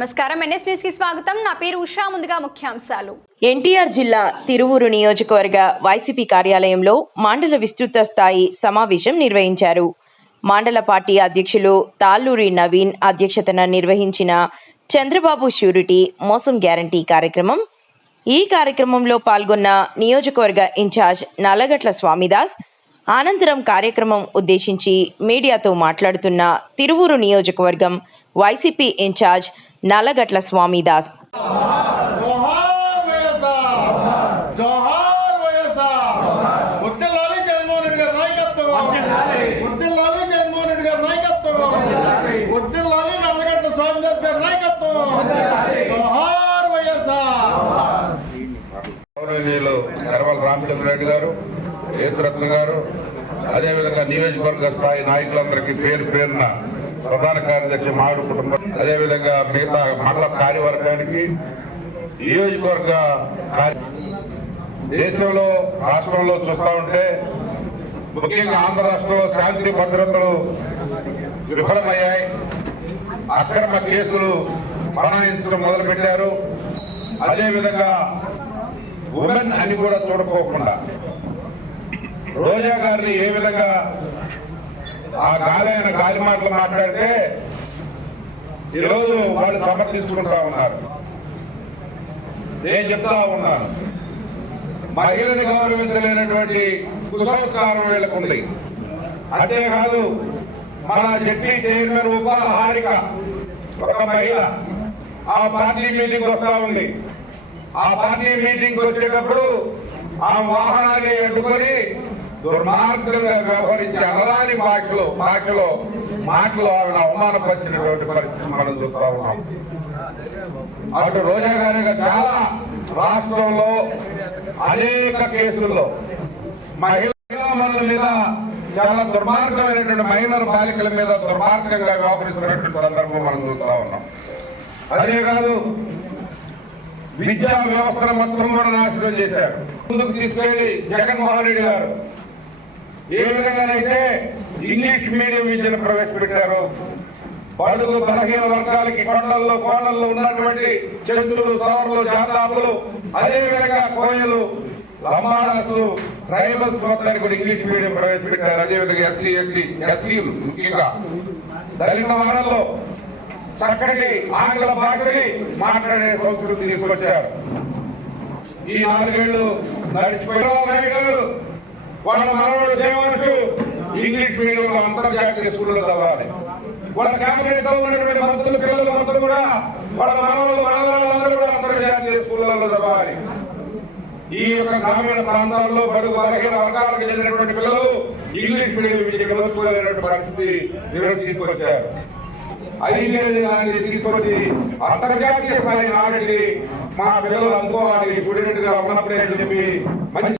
నమస్కారం, NS news కి స్వాగతం. నా పేరు ఉషా. ముందుగా ముఖ్యాంశాలు. ఎన్టీఆర్ జిల్లా తిరువూరు నియోజకవర్గ వైసీపీ కార్యాలయంలో మండల విస్తృత స్థాయి సమావేశం నిర్వహించారు. మండల పార్టీ అధ్యక్షులు తాళ్ళూరి నవీన్ అధ్యక్షతన నిర్వహించిన చంద్రబాబు ష్యూరిటీ మోసం గ్యారంటీ కార్యక్రమం. ఈ కార్యక్రమంలో పాల్గొన్న నియోజకవర్గ ఇన్ఛార్జ్ నల్లగట్ల స్వామిదాస్ అనంతరం కార్యక్రమం ఉద్దేశించి మీడియాతో మాట్లాడుతున్న తిరువూరు నియోజకవర్గం వైసీపీ ఇన్ఛార్జ్ నల్లగట్ల స్వామిదాస్ రామచంద్రరెడ్డి గారు, యేసురత్న గారు, అదేవిధంగా నియోజకవర్గ స్థాయి నాయకులందరికీ పేరు పేరున ప్రధాన కార్యదర్శి మామిడి కుటుంబం, అదేవిధంగా మిగతా మండల కార్యవర్గానికి, నియోజకవర్గ దేశంలో రాష్ట్రంలో చూస్తూ ఉంటే ముఖ్యంగా ఆంధ్ర రాష్ట్రంలో శాంతి భద్రతలు విఫలమయ్యాయి. అక్రమ కేసులు బనాయించడం మొదలుపెట్టారు. అదేవిధంగా ఉమెన్ అని కూడా చూడకోకుండా రోజా గారిని ఏ విధంగా ఆ గాలి మాటలు మాట్లాడితే ఈరోజు వాళ్ళు సమర్థించుకుంటా ఉన్నారు. నేను చెప్తా ఉన్నాను, మహిళని గౌరవించలేనటువంటి కుసంస్కారం వీళ్ళకు ఉంది. అంతేకాదు, మన జడ్పీ చైర్మన్ ఉపహారిక ఒక మహిళ ఆ పార్టీ మీటింగ్ వస్తా ఉంది. ఆ పార్టీ మీటింగ్ వచ్చేటప్పుడు ఆ వాహనాన్ని అడ్డుకొని దుర్మార్గంగా వ్యవహరించి అనరాని మాటలు ఆవిడ అవమానపరిచినటువంటి పరిస్థితి మనం చూస్తా ఉన్నాం. అటు రోజా గారి చాలా రాష్ట్రంలో అనేక కేసుల్లో మహిళల మీద చాలా దుర్మార్గమైనటువంటి మైనర్ బాలికల మీద దుర్మార్గంగా వ్యవహరిస్తున్నటువంటి సందర్భం మనం చూస్తా ఉన్నాం. అదే కాదు, విద్యా వ్యవస్థను మొత్తం కూడా నాశనం చేశారు. ముందుకు తీసుకెళ్లి జగన్మోహన్ రెడ్డి గారు ఏ విధంగానైతే ఇంగ్లీష్ మీడియం విద్యను ప్రవేశపెట్టారో, బడుగు బలహీన వర్గాలకి కొండల్లో కోణల్లో ఉన్నటువంటి చంద్రులు, సౌరులు, జాతాపులు, అదేవిధంగా కోయలు, లంబాడాసు, ట్రైబల్స్ మొత్తానికి కూడా ఇంగ్లీష్ మీడియం ప్రవేశపెట్టారు. అదేవిధంగా ఎస్సీలు ముఖ్యంగా దళిత వాడల్లో చక్కటి ఆంగ్ల భాషని మాట్లాడే సంస్కృతి తీసుకొచ్చారు. ఈ 4 ఏళ్లు నడిచిపోయారు. వాళ్ళ మనవాడు దేవాంశు ఇంగ్లీష్ మీడియంలో అంతర్జాతీయ స్కూల్లో చదవాలి. వాళ్ళ క్యాబినెట్ లో ఉన్నటువంటి మంత్రుల పిల్లలు మొత్తం కూడా వాళ్ళ మనవాళ్ళు కూడా అంతర్జాతీయ స్కూళ్లలో చదవాలి. ఈ యొక్క గ్రామీణ ప్రాంతాల్లో బడుగు బలహీన వర్గాలకు చెందినటువంటి పిల్లలు ఇంగ్లీష్ మీడియం విద్యకు నోచుకోలేనటువంటి పరిస్థితి ఈరోజు తీసుకొచ్చారు. దాన్ని తీసుకొచ్చి అంతర్జాతీయ స్థాయి నాటికి మా పిల్లలు అందుకోవాలి స్టూడెంట్ గా ఉన్నప్పుడే అని చెప్పి మంచి.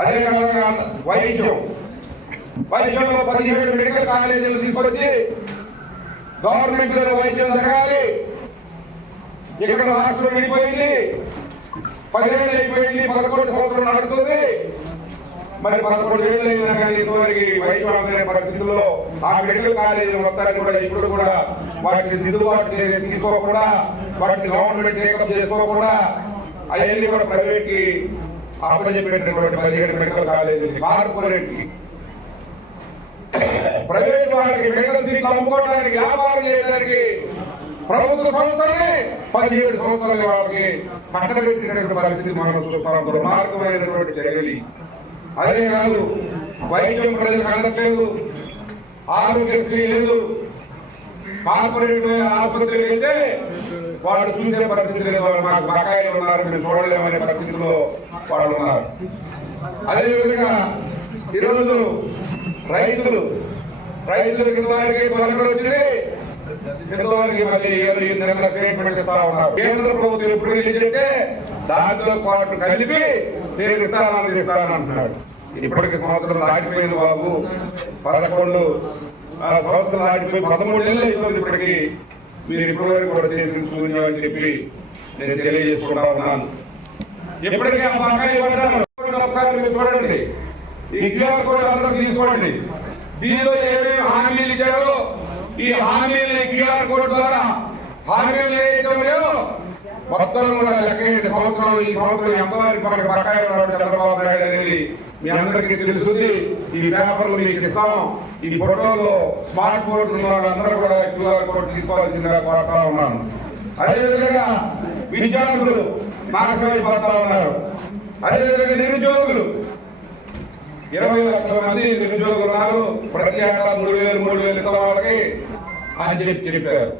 అదేవిధంగా వైద్యంలో 17 మెడికల్ కాలేజీలు తీసుకొచ్చి గవర్నమెంట్ లో వైద్యం జరగాలి. ఇక్కడ రాష్ట్రం విడిపోయింది, 10 ఏళ్ళు అయిపోయింది, 11 సంవత్సరాలు నడుస్తుంది. మరి 11 ఏళ్ళు అయినా కానీ ఇంతవరకు వైద్యం అందే పరిస్థితుల్లో ఆ మెడికల్ కాలేజీ మొత్తాన్ని కూడా ఇప్పుడు కూడా వాటిని దిద్దుబాటు తీసుకోకుండా, వాటిని గవర్నమెంట్ టేకప్ చేసుకోకుండా అవన్నీ కూడా ప్రైవేట్ కి అప్పచెప్పినటువంటి 17 మెడికల్ కాలేజీలు కార్పొరేట్ కి, ప్రైవేట్ వాళ్ళకి మెడికల్ సీట్లు అమ్ముకోవడానికి, వ్యాపారం చేయడానికి ప్రభుత్వ సంస్థలే 17 సంవత్సరాల వాళ్ళకి కట్టబెట్టినటువంటి పరిస్థితి మనం చూస్తాం. దుర్మార్గమైనటువంటి చర్యలు. అదే కాదు, వైద్యం ప్రజలకు అందట్లేదు, ఆరోగ్యశ్రీ లేదు. కార్పొరేట్ ఆసుపత్రికి వెళ్తే వాళ్ళు చూసే పరిస్థితి లేదు. వాళ్ళు మాకు బకాయిలు ఉన్నారు, మేము చూడలేమనే పరిస్థితిలో వాళ్ళు ఉన్నారు. అదేవిధంగా ఈరోజు రైతులకి ఇంతవరకు పలకలు వచ్చి ఇంతవరకు మళ్ళీ స్టేట్మెంట్ ఇస్తా ఉన్నారు. కేంద్ర ప్రభుత్వం ఎప్పుడు రిలీజ్ అయితే దాంతో పాటు కలిపి నేను ఇస్తానంటున్నాడు. ఇప్పటికి సంవత్సరం దాటిపోయింది బాబు, 11 సంవత్సరం దాటిపోయి 13 నెలలు అవుతుంది. ఇప్పటికి మీరు ఇప్పటి వరకు కూడా చేసి శూన్యం అని చెప్పి నేను తెలియజేసుకుంటా ఉన్నాను. ఎప్పటికీ ఆ బకాయి ఒకసారి మీరు చూడండి, ఈ క్యూఆర్ కోడ్ అందరూ తీసుకోండి. దీనిలో ఏమేమి హామీలు ఇచ్చారో ఈ హామీలని క్యూఆర్ కోడ్ ద్వారా హామీలు ఏదైతే ఉన్నాయో మొత్తం కూడా లెక్క సంవత్సరం ఈ సంవత్సరం ఎంతవరకు మనకి బకాయి ఉన్నాడు చంద్రబాబు నాయుడు అనేది మీ అందరికీ తెలుస్తుంది. ఈ పేపర్లు మీకు ఇస్తాం. ఈ ఫోటోల్లో స్మార్ట్ బోర్డు ఉన్న వాళ్ళందరూ కూడా QR కోడ్ తీసుకోవాల్సిందిగా కోరుతా ఉన్నాను. అదేవిధంగా విద్యార్థులు నాశనమైపోతా ఉన్నారు. అదేవిధంగా నిరుద్యోగులు 20 లక్షల మంది నిరుద్యోగులు ఉన్నారు. ప్రతి ఏటా 3,000 ఇతర వాళ్ళకి అని చెప్పారు.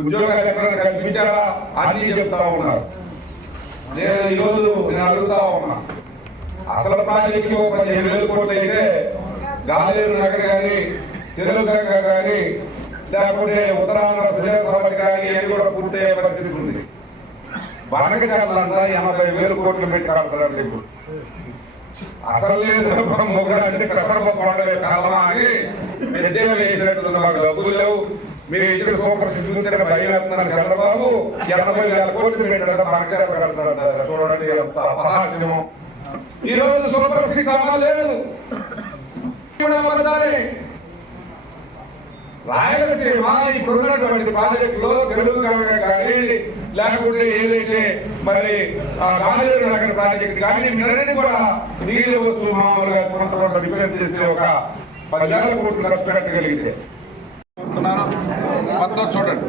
ఉద్యోగాలు ఎక్కడ కల్పించారా అన్ని చెప్తా ఉన్నారు. నేను ఈరోజు నేను అడుగుతా ఉన్నా, అసలు ప్రాజెక్టులు 15,000 కోట్లు అయితే గాలేరు నగర్ కానీ తెలుగుగంగ కానీ లేకపోతే ఉత్తరాంధ్ర సుజల కానీ అవి కూడా పూర్తయ్యే పరిస్థితి ఉంది. బనకచర్లంతా 80,000 కోట్లు పెట్టి కడతారండి. ఇప్పుడు అసలు లేదు మొగడ అంటే పెసరపప్పు పండుగ కాలమా అని పెద్దగా వేసినట్టుంది. మాకు డబ్బులు లేవు, మీరు ఇచ్చిన సూపర్ సిద్ధి భయం వేస్తున్నారు చంద్రబాబు. 80,000 కోట్లు పెట్టాడంటే బనకచర్ల కడతాడంట. చూడండి ఎంత అపహాస్యమో. ఈ రోజు సూపర్ సిక్స్ అవ్వలేదు. రాయలసీమ ఇప్పుడున్నటువంటి ప్రాజెక్టులో తెలుగు కానీ లేకుంటే ఏదైతే మరి గాలేరు నగర్ ప్రాజెక్ట్ కానీ వీళ్ళని కూడా నీళ్ళు వచ్చు మామూలుగా కొంత రిపేర్ చేసే ఒక 10,000 కోట్లు ఖర్చు పెట్టగలిగితే మొత్తం చూడండి.